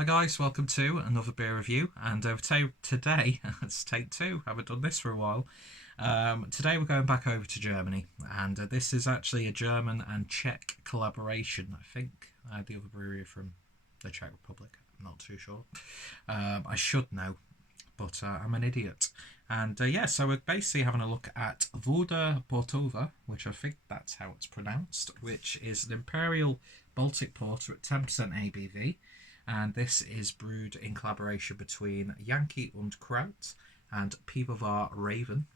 Hi guys, welcome to another beer review, and today it's take two. Haven't done this for a while. Today we're going back over to Germany, and this is actually a German and Czech collaboration. I think the other brewery are from the Czech Republic. I'm not too sure. I should know, but I'm an idiot. And so we're basically having a look at Woda Portowa, which I think that's how it's pronounced, which is an Imperial Baltic Porter at 10% ABV. And this is brewed in collaboration between Yankee Kraut and Pivovar Raven.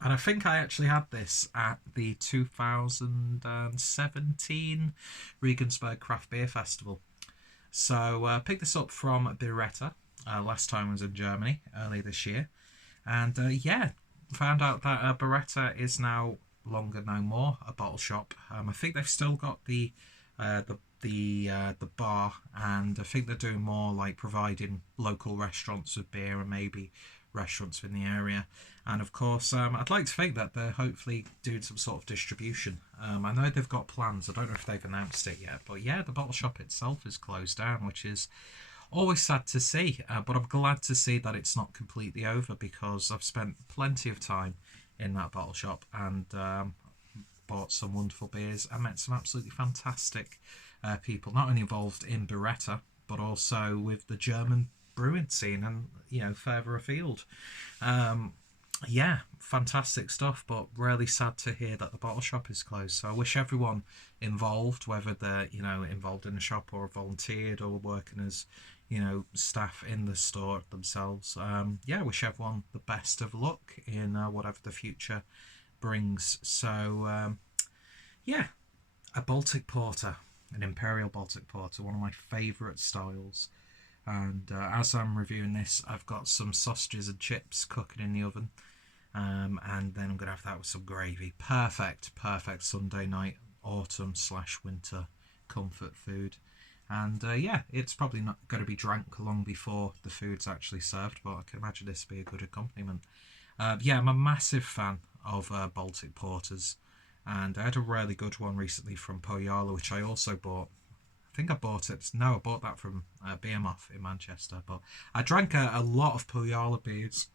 And I think I actually had this at the 2017 Regensburg Craft Beer Festival. So I picked this up from Beretta last time I was in Germany, early this year. And found out that Beretta is now longer no more a bottle shop. I think they've still got the bar, and I think they're doing more like providing local restaurants with beer and maybe restaurants in the area. And of course, I'd like to think that they're hopefully doing some sort of distribution. I know they've got plans. I don't know if they've announced it yet, but yeah, the bottle shop itself is closed down, which is always sad to see. But I'm glad to see that it's not completely over, because I've spent plenty of time in that bottle shop and bought some wonderful beers and met some absolutely fantastic people, not only involved in Beretta but also with the German brewing scene and further afield. Fantastic stuff, but really sad to hear that the bottle shop is closed. So I wish everyone involved, whether they're involved in the shop or volunteered or working as staff in the store themselves, I wish everyone the best of luck in whatever the future brings. So a Baltic Porter, an Imperial Baltic Porter, one of my favourite styles. And as I'm reviewing this, I've got some sausages and chips cooking in the oven, and then I'm going to have that with some gravy. Perfect Sunday night, autumn/winter comfort food. And it's probably not going to be drank long before the food's actually served, but I can imagine this would be a good accompaniment. I'm a massive fan of Baltic Porters, and I had a really good one recently from Portowa, which I also bought. I think I bought it. No, I bought that from Beermoth in Manchester. But I drank a lot of Portowa beers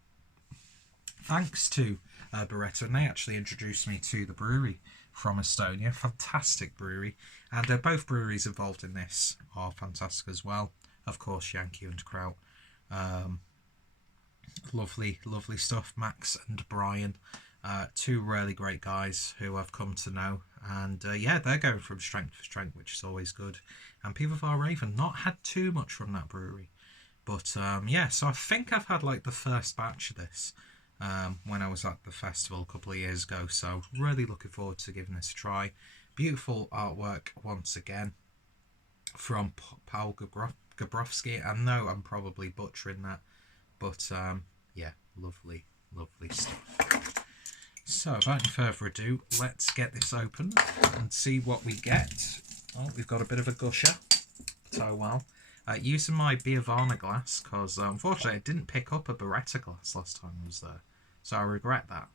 thanks to Beretta, and they actually introduced me to the brewery from Estonia. Fantastic brewery, and both breweries involved in this are fantastic as well. Of course, Yankee and Kraut. Lovely stuff. Max and Brian. Two really great guys who I've come to know, and they're going from strength to strength, which is always good. And Pivovar Raven, not had too much from that brewery, but so I think I've had like the first batch of this when I was at the festival a couple of years ago, so really looking forward to giving this a try. Beautiful artwork once again from Paul Grabowski. I know I'm probably butchering that, but lovely stuff. So, without any further ado, let's get this open and see what we get. Oh, we've got a bit of a gusher. So well. Using my Biavana glass, because unfortunately I didn't pick up a Beretta glass last time I was there. So I regret that.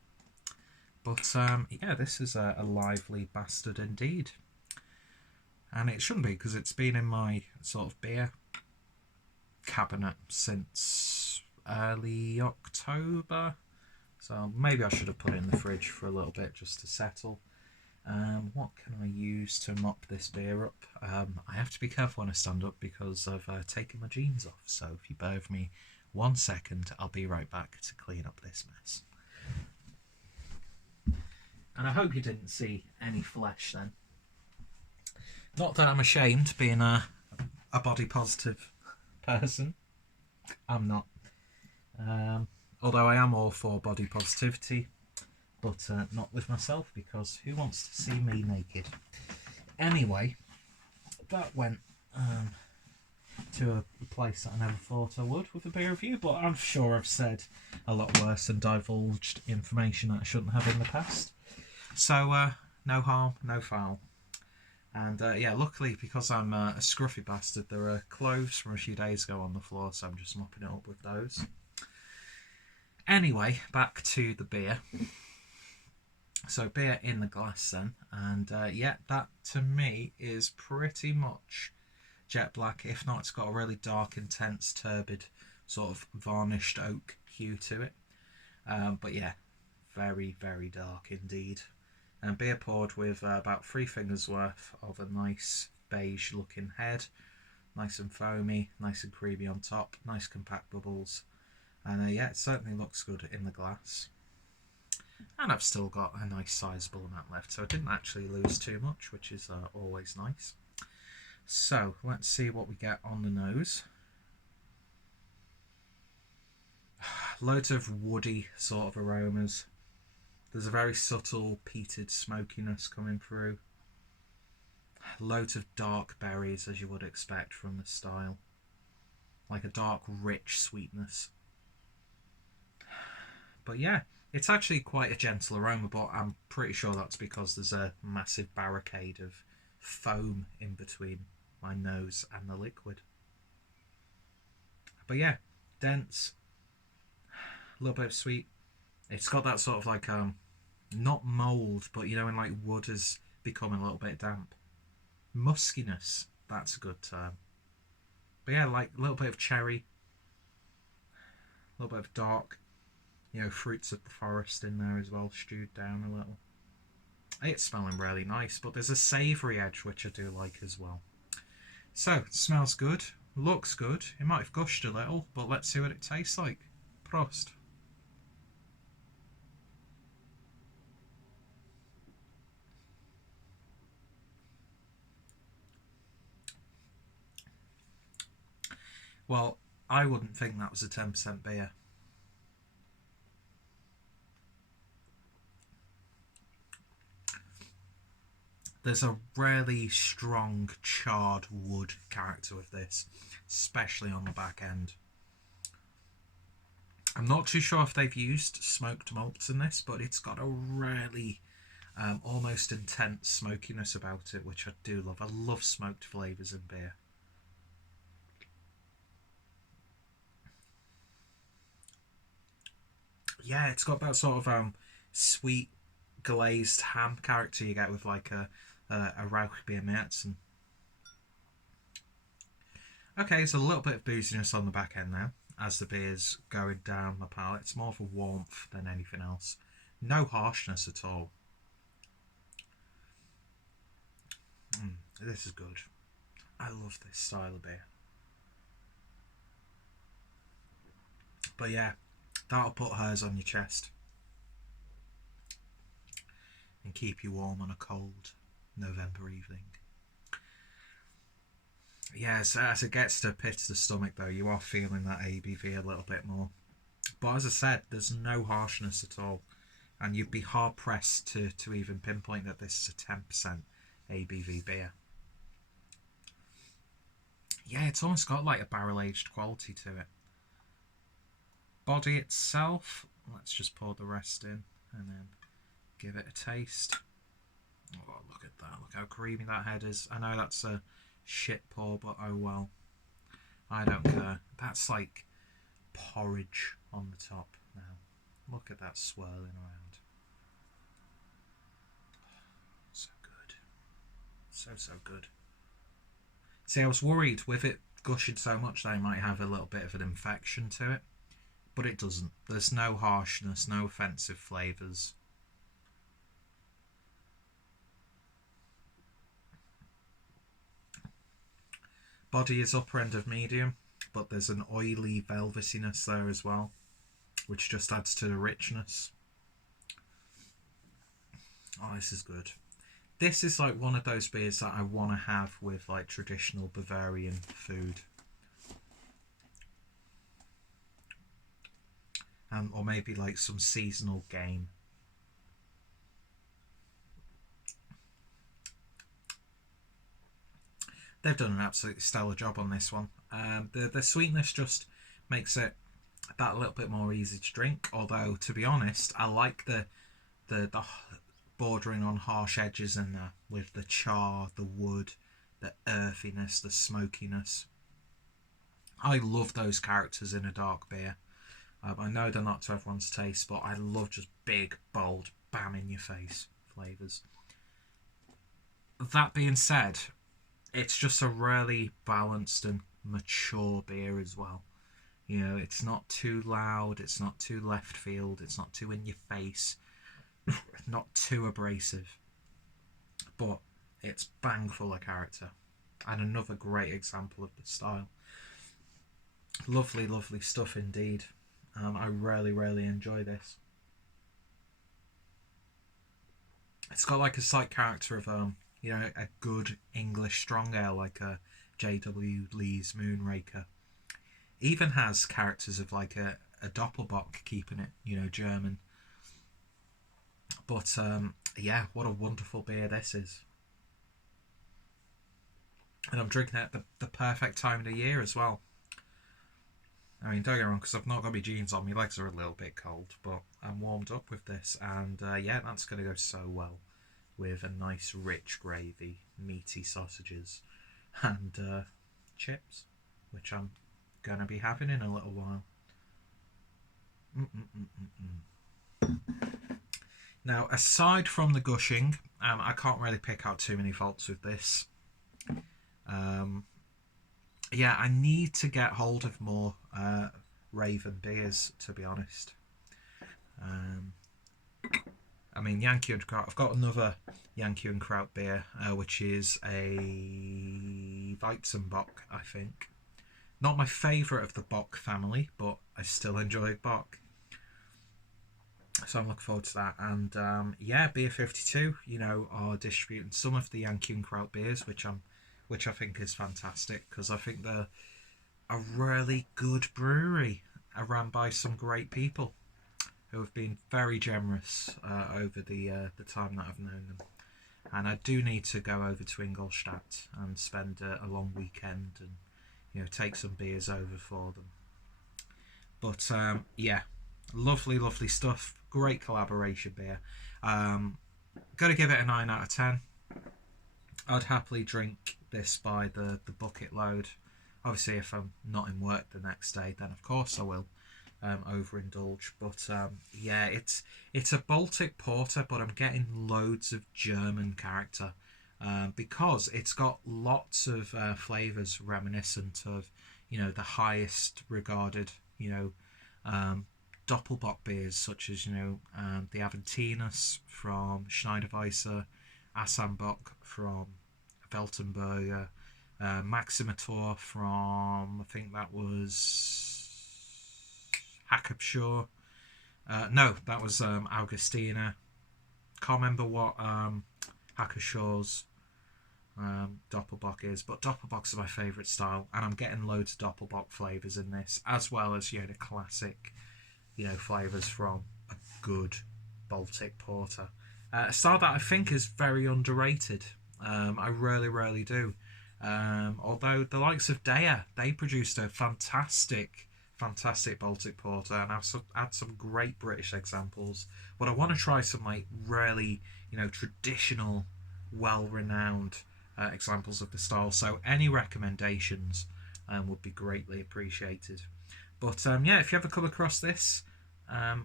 But this is a lively bastard indeed. And it shouldn't be, because it's been in my sort of beer cabinet since early October. So maybe I should have put it in the fridge for a little bit just to settle. What can I use to mop this beer up? I have to be careful when I stand up because I've taken my jeans off. So if you bear with me 1 second, I'll be right back to clean up this mess. And I hope you didn't see any flesh then. Not that I'm ashamed being a body positive person. I'm not. Although I am all for body positivity, but not with myself, because who wants to see me naked? Anyway, that went to a place that I never thought I would with a beer review, but I'm sure I've said a lot worse and divulged information that I shouldn't have in the past. So, no harm, no foul. And luckily, because I'm a scruffy bastard, there are clothes from a few days ago on the floor, so I'm just mopping it up with those. Anyway, back to the beer. So beer in the glass then, and that to me is pretty much jet black. If not, it's got a really dark, intense, turbid, sort of varnished oak hue to it. But yeah, very, very dark indeed. And beer poured with about 3 fingers worth of a nice beige looking head. Nice and foamy, nice and creamy on top, nice compact bubbles. And yeah, it certainly looks good in the glass. And I've still got a nice sizable amount left, so I didn't actually lose too much, which is always nice. So let's see what we get on the nose. Loads of woody sort of aromas. There's a very subtle peated smokiness coming through. Loads of dark berries, as you would expect from the style. Like a dark, rich sweetness. But yeah, it's actually quite a gentle aroma, but I'm pretty sure that's because there's a massive barricade of foam in between my nose and the liquid. But yeah, dense, a little bit of sweet. It's got that sort of like not mould, but you know when like wood has become a little bit damp. Muskiness, that's a good term. But yeah, like a little bit of cherry, a little bit of dark, you know, fruits of the forest in there as well, stewed down a little. It's smelling really nice, but there's a savoury edge which I do like as well. So, it smells good, looks good. It might have gushed a little, but let's see what it tastes like. Prost. Well, I wouldn't think that was a 10% beer. There's a really strong charred wood character with this, especially on the back end. I'm not too sure if they've used smoked malts in this, but it's got a really almost intense smokiness about it, which I do love. I love smoked flavours in beer. Yeah, it's got that sort of sweet glazed ham character you get with like a Rauchbier Märzen. Okay, so a little bit of booziness on the back end now as the beer's going down my palate. It's more for warmth than anything else. No harshness at all. This is good. I love this style of beer. But yeah, that'll put hairs on your chest and keep you warm on a cold November evening. Yes, as it gets to the pit of the stomach though, you are feeling that ABV a little bit more. But as I said, there's no harshness at all. And you'd be hard pressed to even pinpoint that this is a 10% ABV beer. Yeah, it's almost got like a barrel aged quality to it. Body itself, let's just pour the rest in and then give it a taste. Oh, look at that. Look how creamy that head is. I know that's a shit pour, but oh well. I don't care. That's like porridge on the top now. Look at that swirling around. So good. So good. See, I was worried with it gushing so much that I might have a little bit of an infection to it. But it doesn't. There's no harshness, no offensive flavours. Body is upper end of medium, but there's an oily velvetiness there as well, which just adds to the richness. Oh, this is good. This is like one of those beers that I want to have with like traditional Bavarian food. Or maybe like some seasonal game. They've done an absolutely stellar job on this one. The sweetness just makes it that little bit more easy to drink. Although, to be honest, I like the bordering on harsh edges in there with the char, the wood, the earthiness, the smokiness. I love those characters in a dark beer. I know they're not to everyone's taste, but I love just big, bold, bam in your face flavours. That being said, it's just a really balanced and mature beer as well. You know, it's not too loud, it's not too left field, it's not too in your face, not too abrasive, but it's bang full of character. And another great example of the style. Lovely, lovely stuff indeed. I really, really enjoy this. It's got like a slight character of you know, a good English strong ale like a J.W. Lee's Moonraker. Even has characters of like a Doppelbock, keeping it, you know, German. But yeah, what a wonderful beer this is. And I'm drinking it at the perfect time of the year as well. I mean, don't get me wrong, because I've not got my jeans on, my legs are a little bit cold, but I'm warmed up with this, and yeah, that's going to go so well with a nice rich gravy, meaty sausages, and chips, which I'm going to be having in a little while. Now, aside from the gushing, I can't really pick out too many faults with this. Yeah, I need to get hold of more Raven beers, to be honest. I mean, Yankee and Kraut. I've got another Yankee and Kraut beer, which is a Weizenbock, I think. Not my favourite of the Bock family, but I still enjoy Bock. So I'm looking forward to that. And yeah, Beer 52, you know, are distributing some of the Yankee and Kraut beers, which I think is fantastic, because I think they're a really good brewery run by some great people who have been very generous over the time that I've known them. And I do need to go over to Ingolstadt and spend a long weekend and, you know, take some beers over for them. But yeah, lovely, lovely stuff. Great collaboration beer. Got to give it a 9 out of 10. I'd happily drink this by the bucket load. Obviously, if I'm not in work the next day, then of course I will overindulge. But yeah, it's a Baltic porter, but I'm getting loads of German character because it's got lots of flavours reminiscent of, you know, the highest regarded, you know, Doppelbock beers, such as, you know, the Aventinus from Schneiderweiser, Assambock from Weltenberger, Maximator from, I think that was Hackabshaw. No, that was Augustina. Can't remember what Hackabshaw's Doppelbock is, but Doppelbocks are my favourite style, and I'm getting loads of Doppelbock flavours in this, as well as, you know, the classic, you know, flavours from a good Baltic porter. A style that I think is very underrated. I really, really do. Although the likes of Dea, they produced a fantastic Baltic porter, and I've had some great British examples. But I want to try some like really, you know, traditional, well-renowned examples of the style. So any recommendations would be greatly appreciated. But yeah, if you ever come across this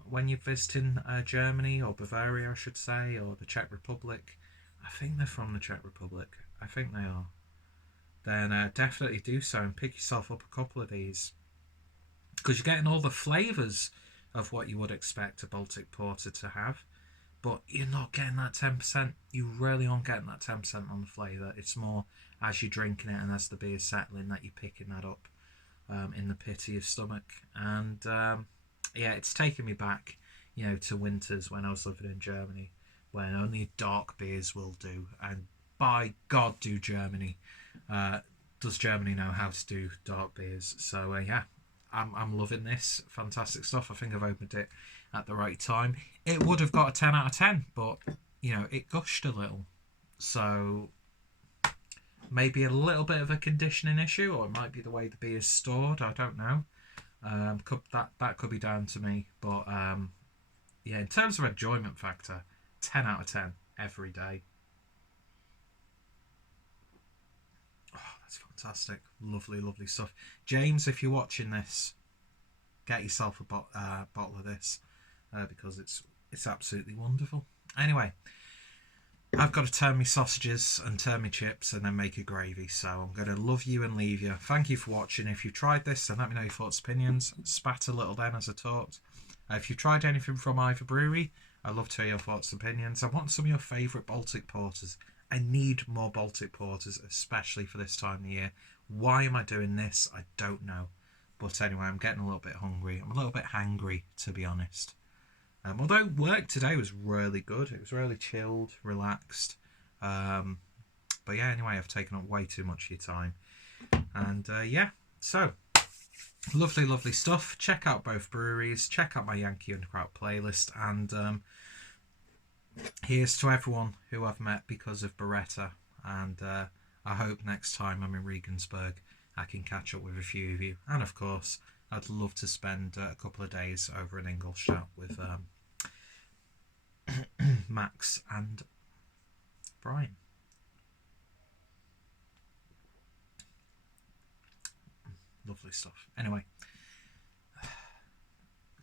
when you're visiting Germany or Bavaria, I should say, or the Czech Republic, I think they're from the Czech Republic. I think they are. Then definitely do so and pick yourself up a couple of these, because you're getting all the flavours of what you would expect a Baltic porter to have, but you're not getting that 10%. You really aren't getting that 10% on the flavour. It's more as you're drinking it and as the beer's settling that you're picking that up in the pit of your stomach. And yeah, it's taken me back, you know, to winters when I was living in Germany, when only dark beers will do. And by God, does Germany know how to do dark beers? So yeah, I'm loving this. Fantastic stuff. I think I've opened it at the right time. It would have got a 10 out of 10, but, you know, it gushed a little. So maybe a little bit of a conditioning issue, or it might be the way the beer is stored. I don't know. That could be down to me. But yeah, in terms of enjoyment factor, 10 out of 10 every day. Oh, that's fantastic. Lovely, lovely stuff. James, if you're watching this, get yourself a bottle of this because it's absolutely wonderful. Anyway, I've got to turn my sausages and turn my chips and then make a gravy. So I'm going to love you and leave you. Thank you for watching. If you've tried this, then let me know your thoughts, opinions. Spat a little then as I talked. If you've tried anything from either brewery, I'd love to hear your thoughts and opinions. I want some of your favourite Baltic porters. I need more Baltic porters, especially for this time of year. Why am I doing this? I don't know. But anyway, I'm getting a little bit hungry. I'm a little bit hangry, to be honest. Although work today was really good. It was really chilled, relaxed. But yeah, anyway, I've taken up way too much of your time. And yeah, so lovely, lovely stuff. Check out both breweries. Check out my Yankee Kraut playlist. And here's to everyone who I've met because of Beretta. And I hope next time I'm in Regensburg, I can catch up with a few of you. And of course, I'd love to spend a couple of days over in Ingolstadt with Max and Brian. Lovely stuff. Anyway,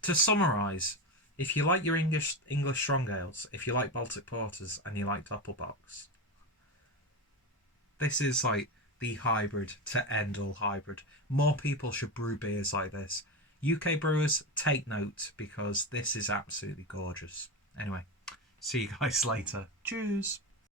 to summarise, if you like your English strong ales, if you like Baltic porters and you like Doppelbocks, this is like the hybrid to end all hybrid. More people should brew beers like this. UK brewers, take note, because this is absolutely gorgeous. Anyway, see you guys later. Cheers.